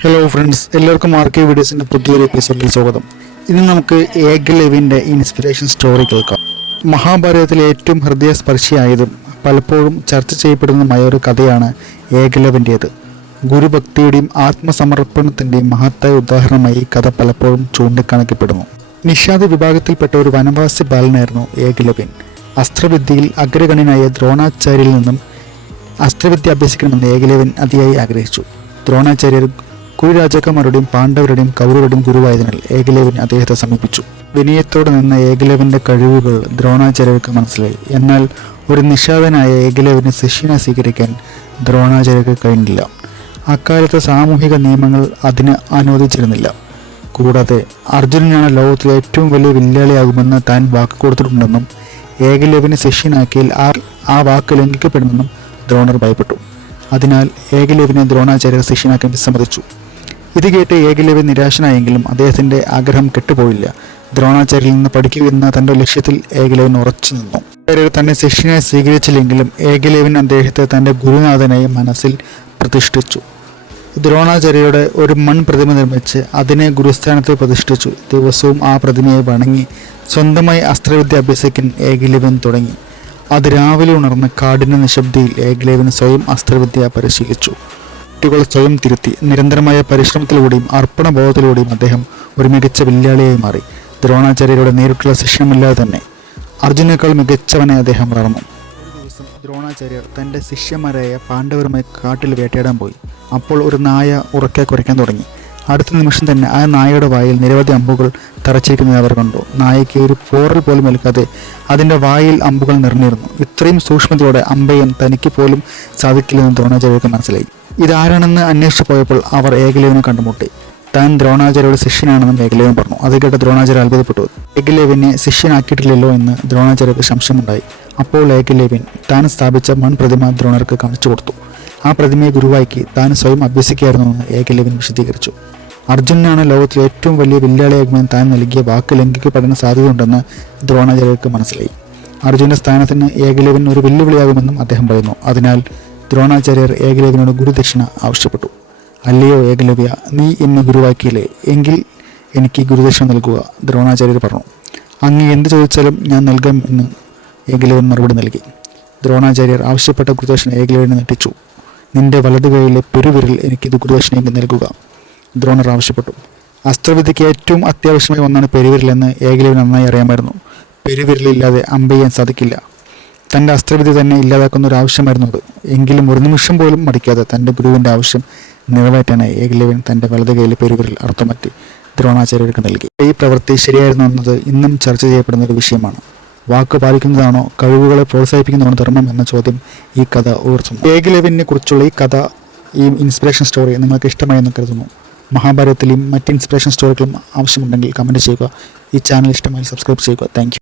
Hello friends, എല്ലാവർക്കും ആർക്കെ വീഡിയോസിൻ്റെ പുതിയൊരു എപ്പിസോഡിൽ സ്വാഗതം. ഇന്ന് നമുക്ക് ഏകലവ്യൻ്റെ ഇൻസ്പിറേഷൻ സ്റ്റോറി കേൾക്കാം. മഹാഭാരതത്തിലെ ഏറ്റവും ഹൃദയസ്പർശിയായതും പലപ്പോഴും ചർച്ച ചെയ്യപ്പെടുന്നതുമായ ഒരു കഥയാണ് ഏകലവ്യൻ്റേത്. ഗുരുഭക്തിയുടെയും ആത്മസമർപ്പണത്തിൻ്റെയും മഹത്തായ ഉദാഹരണമായി ഈ കഥ പലപ്പോഴും ചൂണ്ടിക്കാണിക്കപ്പെടുന്നു. നിഷാദ വിഭാഗത്തിൽപ്പെട്ട ഒരു വനവാസി ബാലനായിരുന്നു ഏകലവ്യൻ. അസ്ത്രവിദ്യയിൽ അഗ്രഗണ്യനായ ദ്രോണാചാര്യരിൽ നിന്നും അസ്ത്രവിദ്യ അഭ്യസിക്കണമെന്ന് ഏകലവ്യൻ അതിയായി ആഗ്രഹിച്ചു. ദ്രോണാചാര്യർ കുരുരാജാക്കന്മാരുടെയും പാണ്ഡവരുടെയും കൗരവരുടെയും ഗുരുവായതിനാൽ ഏകലവ്യൻ അദ്ദേഹത്തെ സമീപിച്ചു. വിനയത്തോടെ നിന്ന ഏകലവ്യൻ്റെ കഴിവുകൾ ദ്രോണാചാര്യർക്ക് മനസ്സിലായി. എന്നാൽ ഒരു നിഷാദനായ ഏകലവ്യനെ ശിഷ്യനെ സ്വീകരിക്കാൻ ദ്രോണാചാര്യർക്ക് കഴിഞ്ഞില്ല. അക്കാലത്തെ സാമൂഹിക നിയമങ്ങൾ അതിന് അനുവദിച്ചിരുന്നില്ല. കൂടാതെ അർജുനനാണ് ലോകത്തിലെ ഏറ്റവും വലിയ വെല്ലുവിളിയാകുമെന്ന് താൻ വാക്ക് കൊടുത്തിട്ടുണ്ടെന്നും ഏകലവ്യനെ ശിഷ്യനാക്കിയാൽ ആ വാക്ക് ലംഘിക്കപ്പെടുമെന്നും ദ്രോണർ ഭയപ്പെട്ടു. അതിനാൽ ഏകലവ്യനെ ദ്രോണാചാര്യർ ശിഷ്യനാക്കാൻ വിസമ്മതിച്ചു. ഇത് കേട്ട് ഏകലവ്യൻ നിരാശനായെങ്കിലും അദ്ദേഹത്തിൻ്റെ ആഗ്രഹം കെട്ടുപോയില്ല. ദ്രോണാചാര്യരിൽ നിന്ന് പഠിക്കുമെന്ന തൻ്റെ ലക്ഷ്യത്തിൽ ഏകലവ്യൻ ഉറച്ചു നിന്നു. ആചാര്യർ തന്നെ ശിഷ്യനായി സ്വീകരിച്ചില്ലെങ്കിലും ഏകലവ്യൻ അദ്ദേഹത്തെ തൻ്റെ ഗുരുനാഥനായി മനസ്സിൽ പ്രതിഷ്ഠിച്ചു. ദ്രോണാചാര്യരുടെ ഒരു മൺപ്രതിമ നിർമ്മിച്ച് അതിനെ ഗുരുസ്ഥാനത്ത് പ്രതിഷ്ഠിച്ചു. ദിവസവും ആ പ്രതിമയെ വണങ്ങി സ്വന്തമായി അസ്ത്രവിദ്യ അഭ്യസിക്കാൻ ഏകലവ്യൻ തുടങ്ങി. അതിരാവിലെ ഉണർന്ന് കാടിൻ്റെ നിശബ്ദയിൽ ഏകലവ്യൻ സ്വയം അസ്ത്രവിദ്യ പരിശീലിച്ചു. കുട്ടികൾ സ്വയം തിരുത്തി. നിരന്തരമായ പരിശ്രമത്തിലൂടെയും അർപ്പണബോധത്തിലൂടെയും അദ്ദേഹം ഒരു മികച്ച വെല്ലുവിളിയായി മാറി. ദ്രോണാചാര്യരുടെ നേരിട്ടുള്ള ശിക്ഷണമില്ലാതെ തന്നെ അർജുനേക്കാൾ മികച്ചവനെ അദ്ദേഹം വളർന്നു. ഒരു ദിവസം ദ്രോണാചാര്യർ തൻ്റെ ശിഷ്യന്മാരായ പാണ്ഡവരുമായി കാട്ടിൽ വേട്ടയാടാൻ പോയി. അപ്പോൾ ഒരു നായ ഉറക്കെ കുരയ്ക്കാൻ തുടങ്ങി. അടുത്ത നിമിഷം തന്നെ ആ നായയുടെ വായിൽ നിരവധി അമ്പുകൾ തറച്ചിരിക്കുന്നത് അവർ കണ്ടു. നായയ്ക്ക് ഒരു പോറൽ പോലും ഏൽക്കാതെ അതിൻ്റെ വായിൽ അമ്പുകൾ നിറഞ്ഞിരുന്നു. ഇത്രയും സൂക്ഷ്മതയോടെ അമ്പയ്യൻ തനിക്ക് പോലും സാധിക്കില്ലെന്ന് ദ്രോണാചാര്യർക്ക് മനസ്സിലായി. ഇതാരാണെന്ന് അന്വേഷിച്ചു പോയപ്പോൾ അവർ ഏകലവ്യനെ കണ്ടുമുട്ടി. താൻ ദ്രോണാചാര്യയുടെ ശിഷ്യനാണെന്നും ഏകലവ്യൻ പറഞ്ഞു. അത് കേട്ട് ദ്രോണാചാര്യ അത്ഭുതപ്പെട്ടു. ഏകലവ്യനെ ശിഷ്യനാക്കിയിട്ടില്ലല്ലോ എന്ന് ദ്രോണാചാര്യർക്ക് സംശയമുണ്ടായി. അപ്പോൾ ഏകലവ്യൻ താൻ സ്ഥാപിച്ച മൺപ്രതിമ ദ്രോണർക്ക് കാണിച്ചു കൊടുത്തു. ആ പ്രതിമയെ ഗുരുവാക്കി താൻ സ്വയം അഭ്യസിക്കുകയായിരുന്നുവെന്ന് ഏകലവ്യൻ വിശദീകരിച്ചു. അർജുനനാണ് ലോകത്തിലെ ഏറ്റവും വലിയ വെല്ലുവിളിയാകുമെന്ന് താൻ നൽകിയ വാക്ക് ലംഘിക്കപ്പെടാൻ സാധ്യതയുണ്ടെന്ന് ദ്രോണാചാര്യർക്ക് മനസ്സിലായി. അർജുനന്റെ സ്ഥാനത്തിന് ഏകലവ്യൻ ഒരു വെല്ലുവിളിയാകുമെന്നും അദ്ദേഹം പറയുന്നു. അതിനാൽ ദ്രോണാചാര്യർ ഏകലവ്യനോട് ഗുരുദക്ഷിണ ആവശ്യപ്പെട്ടു. അല്ലയോ ഏകലവ്യ, നീ എന്നെ ഗുരുവാക്കിയില്ലേ, എങ്കിൽ എനിക്ക് ഗുരുദക്ഷിണ നൽകുക, ദ്രോണാചാര്യർ പറഞ്ഞു. അങ്ങ് എന്ത് ചോദിച്ചാലും ഞാൻ നൽകാം എന്ന് ഏകലവ്യൻ മറുപടി നൽകി. ദ്രോണാചാര്യർ ആവശ്യപ്പെട്ട ഗുരുദക്ഷിണ ഏകലവ്യനെ നെട്ടിച്ചു. നിന്റെ വലതു കൈയിലെ പെരുവിരൽ എനിക്കിത് ഗുരുദക്ഷിണയ്ക്ക് നൽകുക, ദ്രോണർ ആവശ്യപ്പെട്ടു. അസ്ത്രവിദ്യയ്ക്ക് ഏറ്റവും അത്യാവശ്യമായ ഒന്നാണ് പെരുവിരലെന്ന് ഏകലവ്യൻ നന്നായി അറിയാമായിരുന്നു. പെരുവിരലില്ലാതെ അമ്പെയ്യാൻ സാധിക്കില്ല. തൻ്റെ അസ്ത്രവിദ്യ തന്നെ ഇല്ലാതാക്കുന്ന ഒരു ആവശ്യമായിരുന്നു അത്. എങ്കിലും ഒരു നിമിഷം പോലും മടിക്കാതെ തൻ്റെ ഗുരുവിൻ്റെ ആവശ്യം നിറവേറ്റാനായി ഏകലവ്യൻ തൻ്റെ വലതു കൈയിലെ പെരുവിരൽ അർത്ഥമാറ്റി ദ്രോണാചാര്യർക്ക് നൽകി. ഈ പ്രവൃത്തി ശരിയായിരുന്നു എന്നത് ഇന്നും ചർച്ച ചെയ്യപ്പെടുന്ന ഒരു വിഷയമാണ്. വാക്ക് പാലിക്കുന്നതാണോ കഴിവുകളെ പ്രോത്സാഹിപ്പിക്കുന്നതാണോ ധർമ്മം എന്ന ചോദ്യം ഈ കഥ ഉയർത്തുന്നു. ഏകലവ്യനെ കുറിച്ചുള്ള ഈ ഇൻസ്പിറേഷൻ സ്റ്റോറി നിങ്ങൾക്ക് ഇഷ്ടമായെന്ന് കരുതുന്നു. മഹാഭാരതത്തിലെയും മറ്റ് ഇൻസ്പിറേഷൻ സ്റ്റോറികളും ആവശ്യമുണ്ടെങ്കിൽ കമൻറ്റ് ചെയ്യുക. ഈ ചാനൽ ഇഷ്ടമായി സബ്സ്ക്രൈബ് ചെയ്യുക. Thank you.